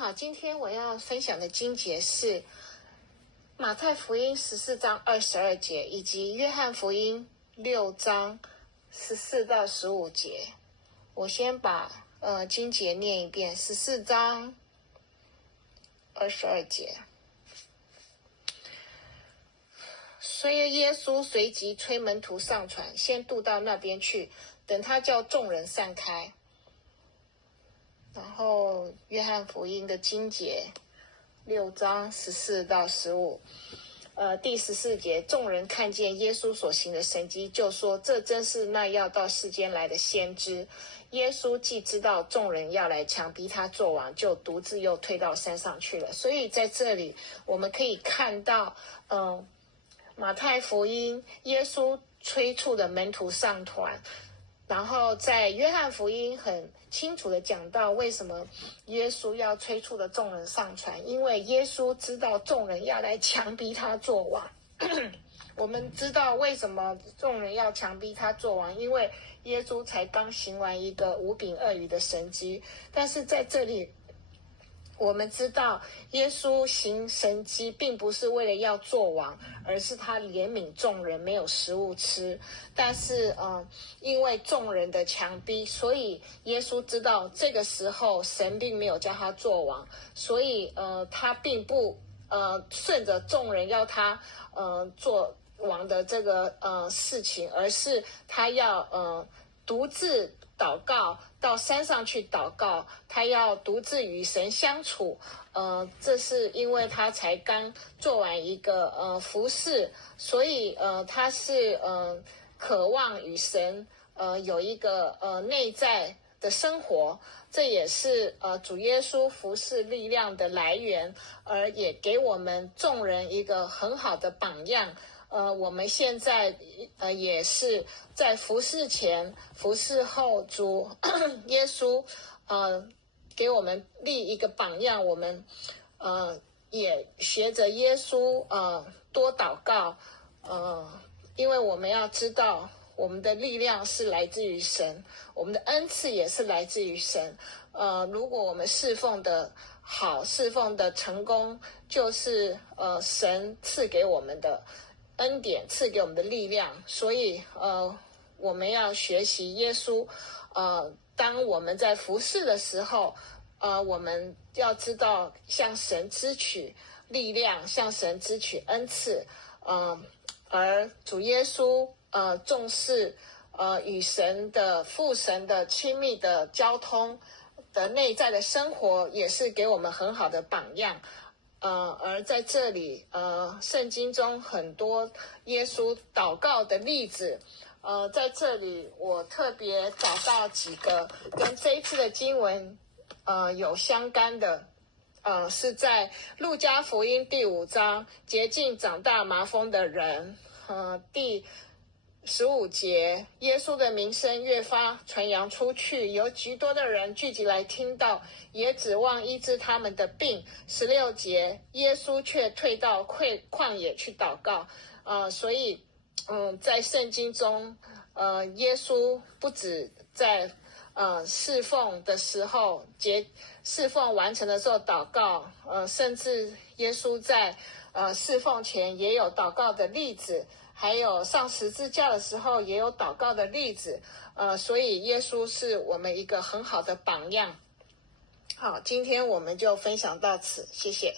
好，今天我要分享的经节是马太福音14章22节，以及约翰福音6章14到15节。我先把经节念一遍，14章22节。所以耶稣随即催门徒上船，先渡到那边去，等他叫众人散开。然后约翰福音的经节6章14到15，第14节，众人看见耶稣所行的神迹，就说这真是那要到世间来的先知。耶稣既知道众人要来强逼他做王，就独自又退到山上去了。所以在这里我们可以看到马太福音耶稣催促的门徒上团，然后在约翰福音很清楚的讲到为什么耶稣要催促的众人上船，因为耶稣知道众人要来强逼他做王。我们知道为什么众人要强逼他做王，因为耶稣才刚行完一个5饼2鱼的神迹。但是在这里我们知道耶稣行神迹并不是为了要做王，而是他怜悯众人没有食物吃。但是因为众人的强逼，所以耶稣知道这个时候神并没有叫他做王，所以他并不顺着众人要他做王的这个事情，而是他要独自祷告，到山上去祷告，他要独自与神相处。这是因为他才刚做完一个服事，所以他是渴望与神有一个内在的生活。这也是主耶稣服事力量的来源，而也给我们众人一个很好的榜样。我们现在也是在服事前、服事后，主耶稣给我们立一个榜样，我们也学着耶稣多祷告，因为我们要知道我们的力量是来自于神，我们的恩赐也是来自于神。如果我们侍奉的好，侍奉的成功，就是神赐给我们的恩典，赐给我们的力量。所以我们要学习耶稣。当我们在服事的时候，我们要知道向神支取力量，向神支取恩赐。而主耶稣重视与神的父神的亲密的交通的内在的生活，也是给我们很好的榜样。而在这里圣经中很多耶稣祷告的例子，在这里我特别找到几个跟这一次的经文有相干的。是在路加福音第5章，洁净长大麻风的人，第15节，耶稣的名声越发传扬出去，有极多的人聚集来听到，也指望医治他们的病。16节，耶稣却退到旷野去祷告。所以在圣经中耶稣不止在侍奉的时候，侍奉完成的时候祷告，甚至耶稣在侍奉前也有祷告的例子，还有上十字架的时候也有祷告的例子。所以耶稣是我们一个很好的榜样。好，今天我们就分享到此，谢谢。